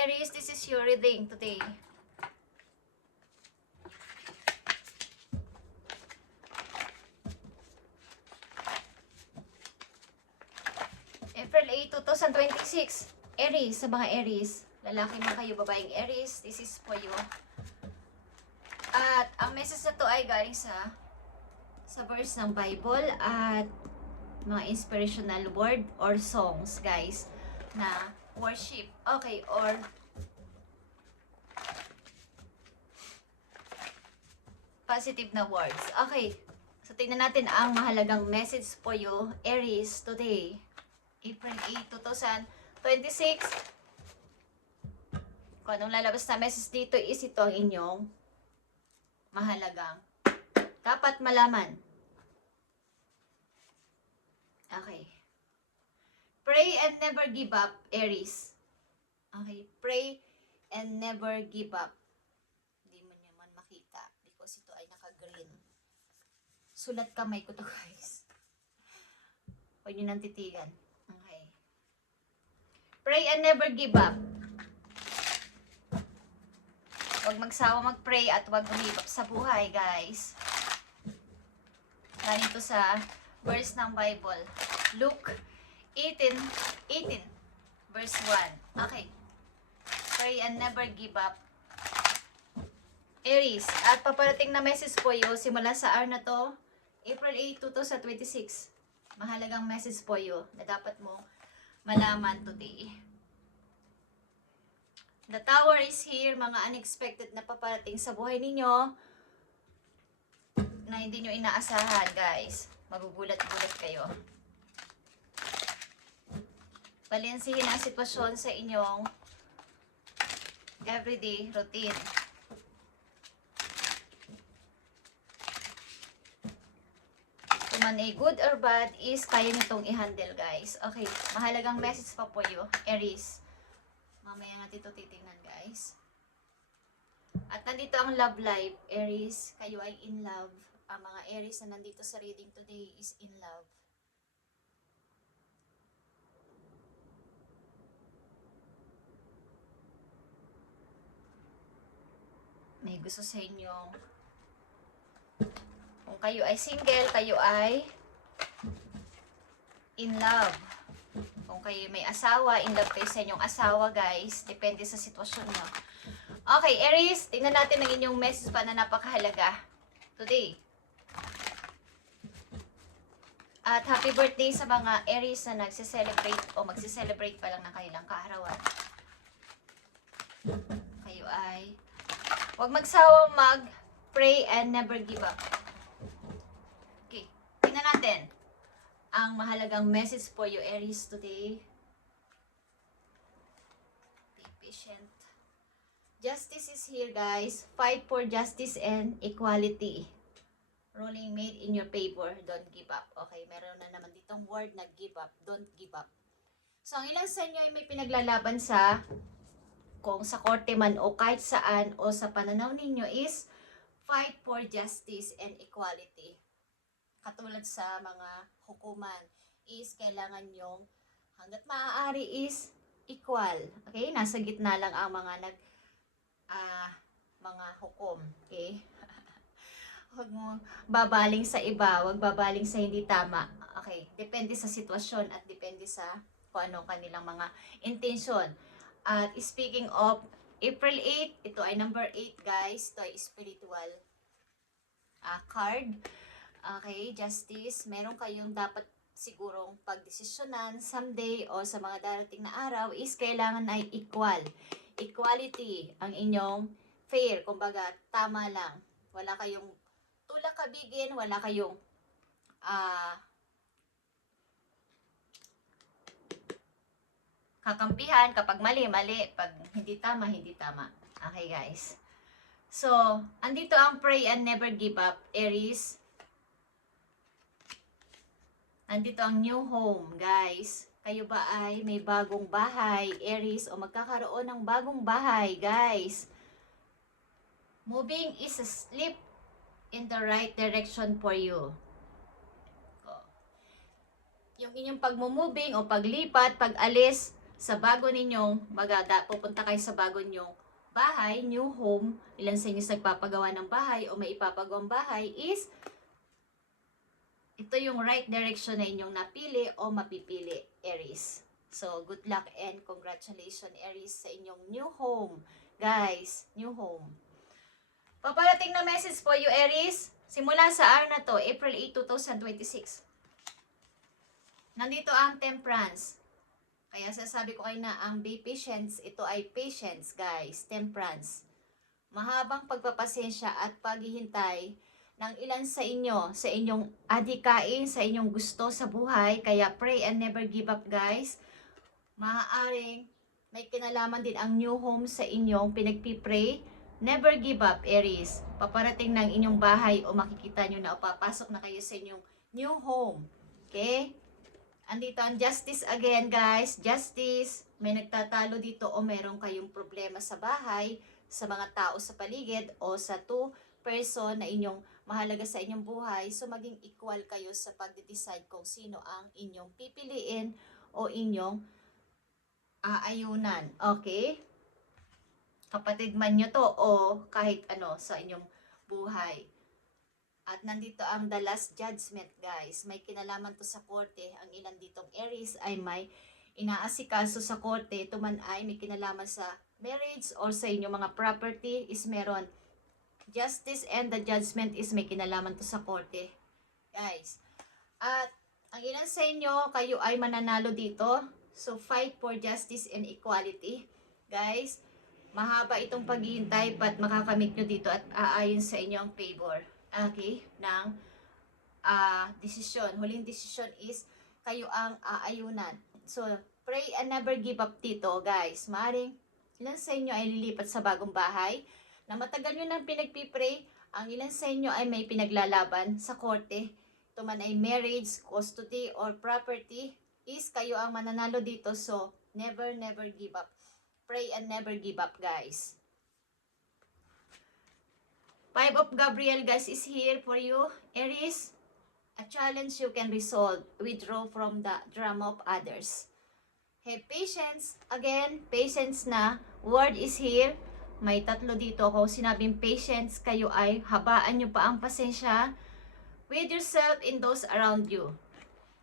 Aries, this is your reading today. April 8, 2026. Aries, sa mga Aries. Lalaki man kayo, babaeng Aries. This is for you. At ang message na to ay galing sa verse ng Bible at mga inspirational word or songs, guys, na worship. Okay, or positive na words. Okay, so tingnan natin ang mahalagang message for you, Aries, today. April 8, 2026. Kung anong lalabas na message dito is ito ang inyong mahalagang dapat malaman. Okay. Pray and never give up, Aries. Okay. Pray and never give up. Hindi mo naman makita because ito ay naka-green. Sulat kamay ko to, guys. Huwag nyo nang titigan. Okay. Pray and never give up. Huwag magsawa mag-pray at huwag give up sa buhay, guys. Ganito sa verse ng Bible. Luke 18 verse 1. Okay. Pray and never give up, Aries. At paparating na message po yo simula sa hour na to, April 8, 2026. Mahalagang message po yo na dapat mo malaman today. The Tower is here, mga unexpected na paparating sa buhay ninyo na hindi nyo inaasahan, guys. Magugulat-gulat kayo. Balansihin ang sitwasyon sa inyong everyday routine. Kung man ay good or bad is kaya nitong i-handle, guys. Okay, mahalagang message pa po yo, Aries. Mamaya natin ito titingnan, guys. At nandito ang love life, Aries. Kayo ay in love. Ang mga Aries na nandito sa reading today is in love. May gusto sa inyong, kung kayo ay single, kayo ay in love. Kung kayo may asawa, in love kayo sa inyong asawa, guys. Depende sa sitwasyon nyo. Okay, Aries, tingnan natin ang inyong message pa na napakahalaga today. At happy birthday sa mga Aries na nagse-celebrate o magse-celebrate pa lang ng kanilang kaarawan. Kayo ay huwag magsawang mag-pray and never give up. Okay, tingnan natin ang mahalagang message for you, Aries, today. Be patient. Justice is here, guys. Fight for justice and equality. Ruling made in your favor. Don't give up. Okay, meron na naman ditong word na give up. Don't give up. So, ang ilan sa inyo ay may pinaglalaban sa, kung sa korte man o kahit saan o sa pananaw ninyo is fight for justice and equality. Katulad sa mga hukuman is kailangan yung hanggat maaari is equal. Okay? Nasa gitna lang ang mga mga hukom. Okay? Huwag mo babaling sa iba, huwag babaling sa hindi tama. Okay? Depende sa sitwasyon at depende sa kung anong kanilang mga intention. At speaking of April 8, ito ay number 8, guys. Ito ay spiritual card. Okay, justice. Meron kayong dapat sigurong pagdesisyonan someday o sa mga darating na araw is kailangan ay equal. Equality ang inyong fair. Kumbaga, tama lang. Wala kayong tulak kabigin, wala kayong kakampihan kapag mali, mali. Pag hindi tama, hindi tama. Okay, guys. So, andito ang pray and never give up, Aries. Andito ang new home, guys. Kayo ba ay may bagong bahay, Aries, o magkakaroon ng bagong bahay, guys? Moving is a step in the right direction for you. Yung inyong pagmumoving o paglipat, pag-alis sa bago ninyong pupunta kayo sa bago ninyong bahay, new home, ilan sa inyo nagpapagawa ng bahay o may ipapagawang bahay is ito yung right direction na inyong napili o mapipili, Aries. So, good luck and congratulations, Aries, sa inyong new home. Guys, new home. Paparating na message po you, Aries. Simula sa araw na to, April 8, 2026. Nandito ang Temperance. Kaya sasabi ko kayo na ang be patience, ito ay patience, guys. Temperance. Mahabang pagpapasensya at paghihintay ng ilan sa inyo, sa inyong adhikain, sa inyong gusto sa buhay. Kaya pray and never give up, guys. Maaaring may kinalaman din ang new home sa inyong pinagpipray. Never give up, Aries. Paparating ng inyong bahay o makikita nyo na o papasok na kayo sa inyong new home. Okay? Andito ang justice again, guys. Justice. May nagtatalo dito o meron kayong problema sa bahay, sa mga tao sa paligid o sa two person na inyong mahalaga sa inyong buhay. So, maging equal kayo sa pag-decide kung sino ang inyong pipiliin o inyong aayunan. Okay? Kapatid man nyo to o kahit ano sa inyong buhay. At nandito ang the last judgment, guys. May kinalaman to sa korte. Ang ilan ditong Aries ay may inaasikaso sa korte. Ito man ay may kinalaman sa marriage or sa inyong mga property is meron. Justice and the judgment is may kinalaman to sa korte. Guys. At ang ilan sa inyo, kayo ay mananalo dito. So, fight for justice and equality. Guys, mahaba itong paghihintay pat makakamit nyo dito at aayon sa inyong favor. Okay? Ng desisyon. Huling desisyon is kayo ang aayunan. So, pray and never give up dito, guys. Maring ilan sa inyo ay lilipat sa bagong bahay na matagal nyo nang pinagpipray. Ang ilan sa inyo ay may pinaglalaban sa korte. Ito man ay marriage, custody, or property is kayo ang mananalo dito. So, never give up. Pray and never give up, guys. Five of Gabriel, guys, is here for you. Aries, a challenge you can resolve. Withdraw from the drama of others. Have patience. Again, patience na. Word is here. May tatlo dito ako. Sinabing patience, kayo ay habaan nyo pa ang pasensya with yourself and those around you.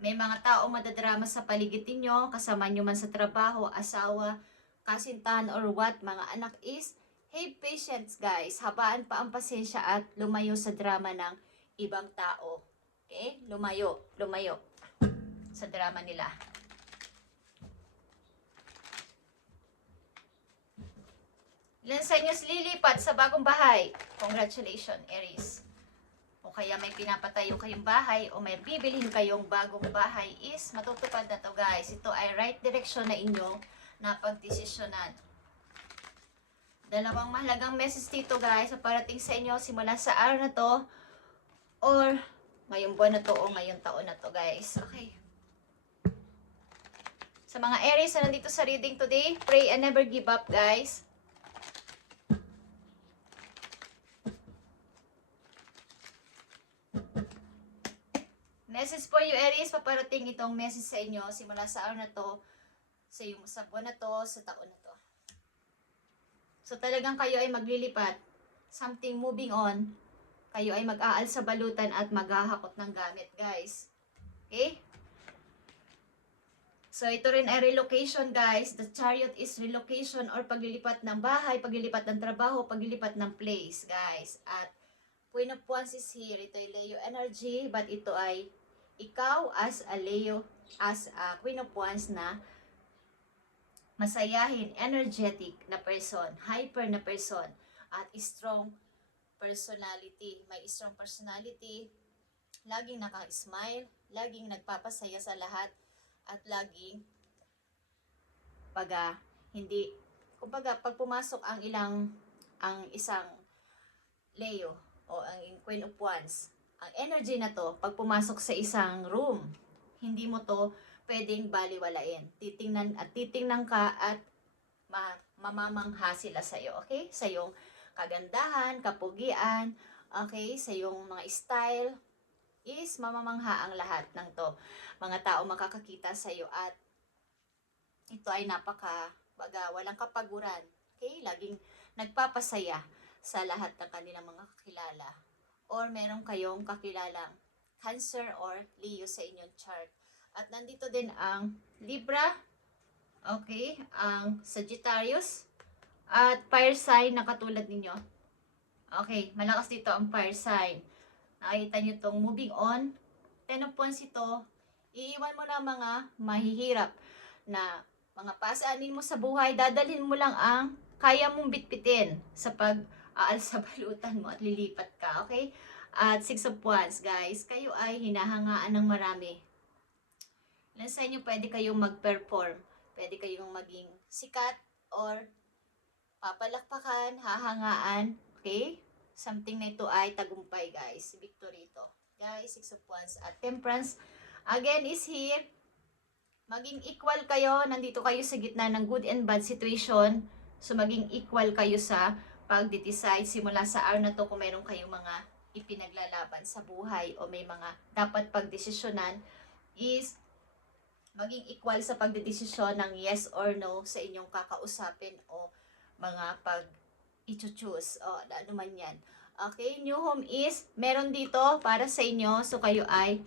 May mga tao madadrama sa paligid ninyo, kasama nyo man sa trabaho, asawa, kasintahan, or what, mga anak is, have patience, guys. Habaan pa ang pasensya at lumayo sa drama ng ibang tao. Okay? Lumayo sa drama nila. Ilan sa inyo lilipat sa bagong bahay? Congratulations, Aries. O kaya may pinapatayo kayong bahay o may bibilhin kayong bagong bahay is matutupad na to, guys. Ito ay right direction na inyong napagdesisyonan. Dalawang mahalagang message dito, guys, sa parating sa inyo simula sa araw na to or ngayong buwan na to o ngayong taon na to, guys. Okay. Sa mga Aries na nandito sa reading today, pray and never give up, guys. Message for you, Aries. Paparating itong message sa inyo simula sa araw na to, sa buwan na to, sa taon na to. So, talagang kayo ay maglilipat. Something moving on. Kayo ay mag-aal sa balutan at maghahakot ng gamit, guys. Okay? So, ito rin ay relocation, guys. The Chariot is relocation or paglilipat ng bahay, paglilipat ng trabaho, paglilipat ng place, guys. At Queen of Wands is here. Ito ay Leo energy, but ito ay ikaw as a Leo, as a Queen of Wands na masayahin, energetic na person, hyper na person, at strong personality. May strong personality, laging naka-smile, laging nagpapasaya sa lahat, at laging pag pumasok ang isang Leo o ang Queen of Wands, ang energy na to, pag pumasok sa isang room, hindi mo to pwedeng baliwalain. Titingnan ka at mamamangha sila sa'yo, okay? Sa iyong kagandahan, kapugian, okay? Sa iyong mga style, is mamamangha ang lahat ng to. Mga tao makakakita sa'yo at ito ay walang kapaguran. Okay? Laging nagpapasaya sa lahat ng kanilang mga kakilala. Or meron kayong kakilalang Cancer or Leo sa inyong chart. At nandito din ang Libra, okay, ang Sagittarius, at fire sign na katulad ninyo. Okay, malakas dito ang fire sign. Nakikita nyo itong moving on. 10 of Wands ito, iiwan mo na mga mahihirap na mga pasaanin mo sa buhay, dadalhin mo lang ang kaya mong bitbitin sa pag-aal sa balutan mo at lilipat ka, okay? At 6 of Wands, guys, kayo ay hinahangaan ng marami. Ilan sa inyo pwede kayong mag-perform, pwede kayong maging sikat or papalakpakan, hahangaan, okay? Something na ito ay tagumpay, guys. Victory ito. Guys, 6 of Wands at Temperance again is here. Maging equal kayo, nandito kayo sa gitna ng good and bad situation. So maging equal kayo sa pag-decide simula sa araw na to kung meron kayong mga ipinaglalaban sa buhay o may mga dapat pagdesisyonan, is maging equal sa pagdedesisyon ng yes or no sa inyong kakausapin o mga i-choose o ano man yan. Okay, new home is meron dito para sa inyo, so kayo ay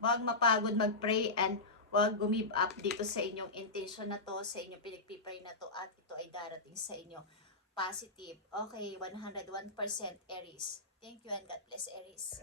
huwag mapagod mag-pray and huwag give up dito sa inyong intention na to, sa inyong pinagpipray na to, at ito ay darating sa inyo positive. Okay, 101% Aries. Thank you and God bless, Aries.